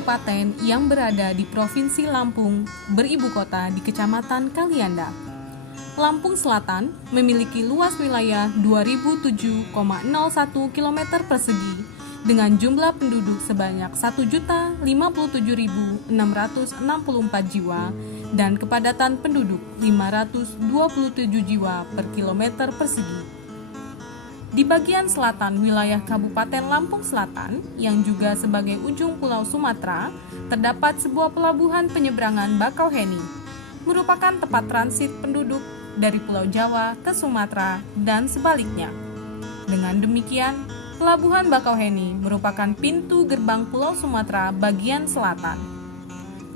kabupaten yang berada di Provinsi Lampung, beribu kota di Kecamatan Kalianda. Lampung Selatan memiliki luas wilayah 2007,01 km persegi dengan jumlah penduduk sebanyak 1.057.664 jiwa dan kepadatan penduduk 527 jiwa per kilometer persegi. Di bagian selatan wilayah Kabupaten Lampung Selatan, yang juga sebagai ujung Pulau Sumatera, terdapat sebuah pelabuhan penyeberangan Bakauheni, merupakan tempat transit penduduk dari Pulau Jawa ke Sumatera dan sebaliknya. Dengan demikian, Pelabuhan Bakauheni merupakan pintu gerbang Pulau Sumatera bagian selatan.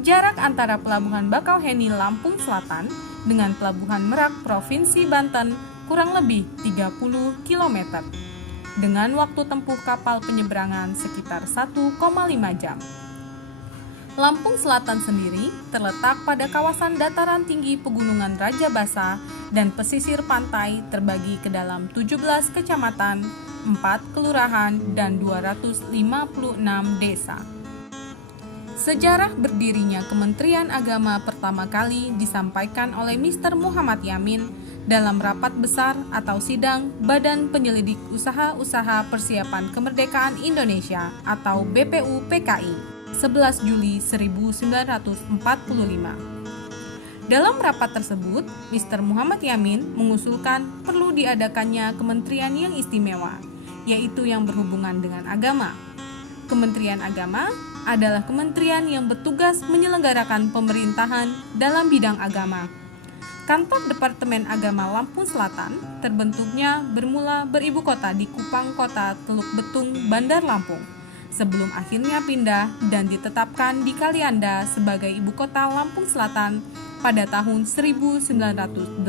Jarak antara Pelabuhan Bakauheni Lampung Selatan dengan Pelabuhan Merak Provinsi Banten kurang lebih 30 km, dengan waktu tempuh kapal penyeberangan sekitar 1,5 jam. Lampung Selatan sendiri terletak pada kawasan dataran tinggi Pegunungan Raja Basa dan pesisir pantai terbagi ke dalam 17 kecamatan, 4 kelurahan, dan 256 desa. Sejarah berdirinya Kementerian Agama pertama kali disampaikan oleh Mr. Muhammad Yamin dalam rapat besar atau sidang Badan Penyelidik Usaha-Usaha Persiapan Kemerdekaan Indonesia atau BPUPKI 11 Juli 1945. Dalam rapat tersebut, Mr. Muhammad Yamin mengusulkan perlu diadakannya kementerian yang istimewa, yaitu yang berhubungan dengan agama. Kementerian Agama adalah kementerian yang bertugas menyelenggarakan pemerintahan dalam bidang agama. Kantor Departemen Agama Lampung Selatan terbentuknya bermula beribu kota di Kupang Kota Teluk Betung, Bandar Lampung, sebelum akhirnya pindah dan ditetapkan di Kalianda sebagai ibu kota Lampung Selatan pada tahun 1981.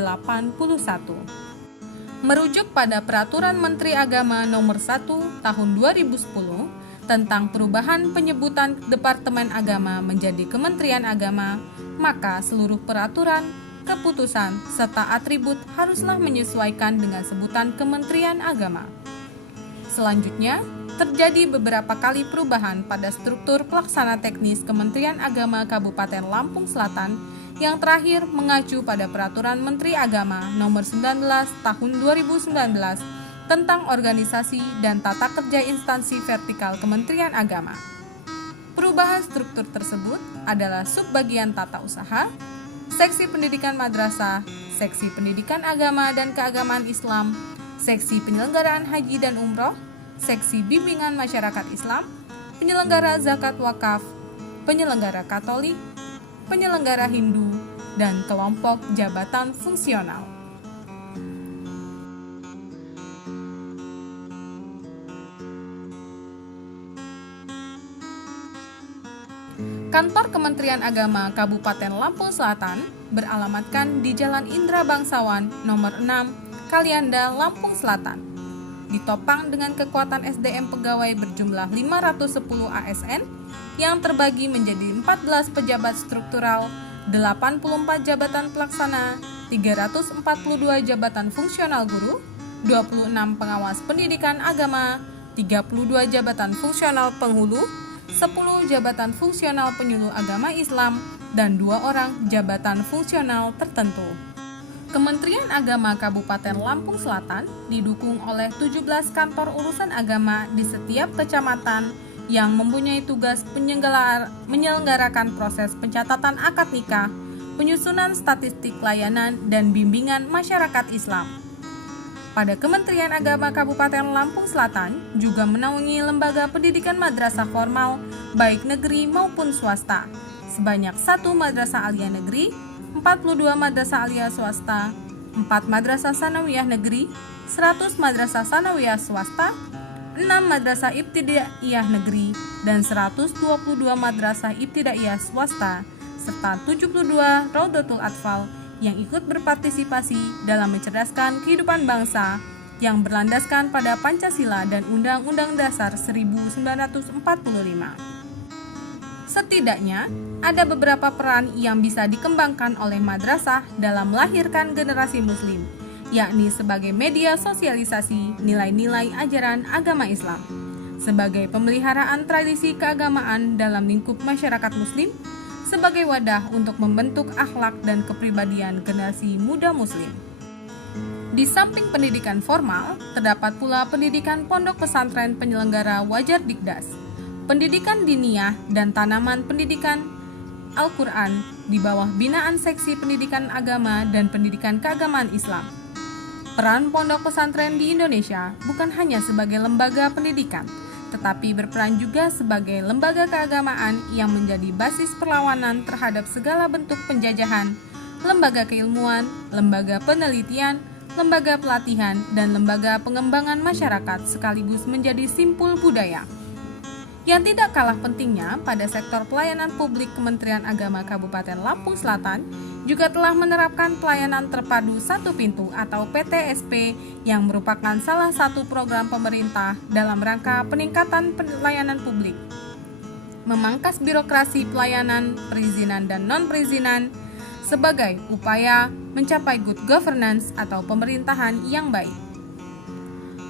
Merujuk pada Peraturan Menteri Agama Nomor 1 Tahun 2010 tentang perubahan penyebutan Departemen Agama menjadi Kementerian Agama, maka seluruh peraturan, keputusan, serta atribut haruslah menyesuaikan dengan sebutan Kementerian Agama. Selanjutnya, terjadi beberapa kali perubahan pada struktur pelaksana teknis Kementerian Agama Kabupaten Lampung Selatan, yang terakhir mengacu pada Peraturan Menteri Agama Nomor 19 Tahun 2019 tentang organisasi dan tata kerja instansi vertikal Kementerian Agama. Perubahan struktur tersebut adalah subbagian tata usaha, seksi pendidikan madrasah, seksi pendidikan agama dan keagamaan Islam, seksi penyelenggaraan haji dan umroh, seksi bimbingan masyarakat Islam, penyelenggara zakat wakaf, penyelenggara Katolik, penyelenggara Hindu, dan kelompok jabatan fungsional. Kantor Kementerian Agama Kabupaten Lampung Selatan beralamatkan di Jalan Indra Bangsawan Nomor 6, Kalianda, Lampung Selatan. Ditopang dengan kekuatan SDM pegawai berjumlah 510 ASN yang terbagi menjadi 14 pejabat struktural, 84 jabatan pelaksana, 342 jabatan fungsional guru, 26 pengawas pendidikan agama, 32 jabatan fungsional penghulu, 10 jabatan fungsional penyuluh agama Islam, dan 2 orang jabatan fungsional tertentu. Kementerian Agama Kabupaten Lampung Selatan didukung oleh 17 kantor urusan agama di setiap kecamatan yang mempunyai tugas menyelenggarakan proses pencatatan akad nikah, penyusunan statistik layanan, dan bimbingan masyarakat Islam. Pada Kementerian Agama Kabupaten Lampung Selatan juga menaungi lembaga pendidikan madrasah formal, baik negeri maupun swasta, sebanyak 1 madrasah aliyah negeri, 42 madrasah aliyah swasta, 4 madrasah sanawiyah negeri, 100 madrasah sanawiyah swasta, 6 madrasah ibtidaiyah negeri, dan 122 madrasah ibtidaiyah swasta, serta 72 Raudatul Atfal yang ikut berpartisipasi dalam mencerdaskan kehidupan bangsa yang berlandaskan pada Pancasila dan Undang-Undang Dasar 1945. Setidaknya, ada beberapa peran yang bisa dikembangkan oleh madrasah dalam melahirkan generasi muslim, yakni sebagai media sosialisasi nilai-nilai ajaran agama Islam. sebagai pemeliharaan tradisi keagamaan dalam lingkup masyarakat Muslim, sebagai wadah untuk membentuk akhlak dan kepribadian generasi muda Muslim. Di samping pendidikan formal, terdapat pula pendidikan pondok pesantren penyelenggara wajar Dikdas, pendidikan diniyah dan tanaman pendidikan Al-Quran di bawah binaan seksi pendidikan agama dan pendidikan keagamaan Islam. Peran pondok pesantren di Indonesia bukan hanya sebagai lembaga pendidikan, tetapi berperan juga sebagai lembaga keagamaan yang menjadi basis perlawanan terhadap segala bentuk penjajahan, lembaga keilmuan, lembaga penelitian, lembaga pelatihan, dan lembaga pengembangan masyarakat sekaligus menjadi simpul budaya. Yang tidak kalah pentingnya, pada sektor pelayanan publik Kementerian Agama Kabupaten Lampung Selatan juga telah menerapkan pelayanan terpadu satu pintu atau PTSP yang merupakan salah satu program pemerintah dalam rangka peningkatan pelayanan publik, memangkas birokrasi pelayanan, perizinan dan non-perizinan sebagai upaya mencapai good governance atau pemerintahan yang baik.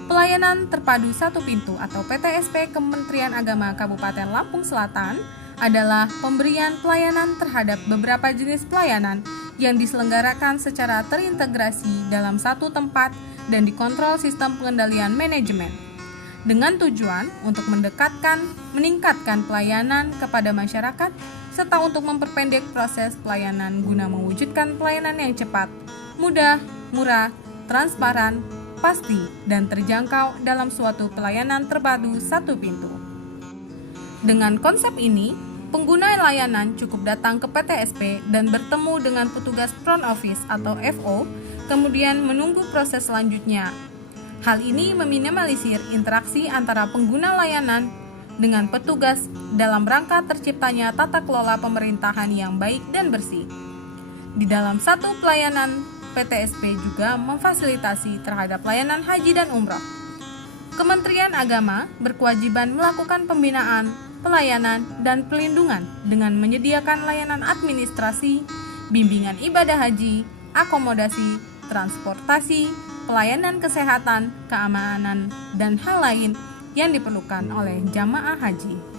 Pelayanan terpadu satu pintu atau PTSP Kementerian Agama Kabupaten Lampung Selatan adalah pemberian pelayanan terhadap beberapa jenis pelayanan yang diselenggarakan secara terintegrasi dalam satu tempat dan dikontrol sistem pengendalian manajemen, dengan tujuan untuk meningkatkan pelayanan kepada masyarakat, serta untuk memperpendek proses pelayanan guna mewujudkan pelayanan yang cepat, mudah, murah, transparan, pasti, dan terjangkau dalam suatu pelayanan terpadu satu pintu. Dengan konsep ini, pengguna layanan cukup datang ke PTSP dan bertemu dengan petugas front office atau FO, kemudian menunggu proses selanjutnya. Hal ini meminimalisir interaksi antara pengguna layanan dengan petugas dalam rangka terciptanya tata kelola pemerintahan yang baik dan bersih. Di dalam satu pelayanan, PTSP juga memfasilitasi terhadap layanan haji dan umroh. Kementerian Agama berkewajiban melakukan pembinaan, pelayanan, dan pelindungan dengan menyediakan layanan administrasi, bimbingan ibadah haji, akomodasi, transportasi, pelayanan kesehatan, keamanan, dan hal lain yang diperlukan oleh jamaah haji.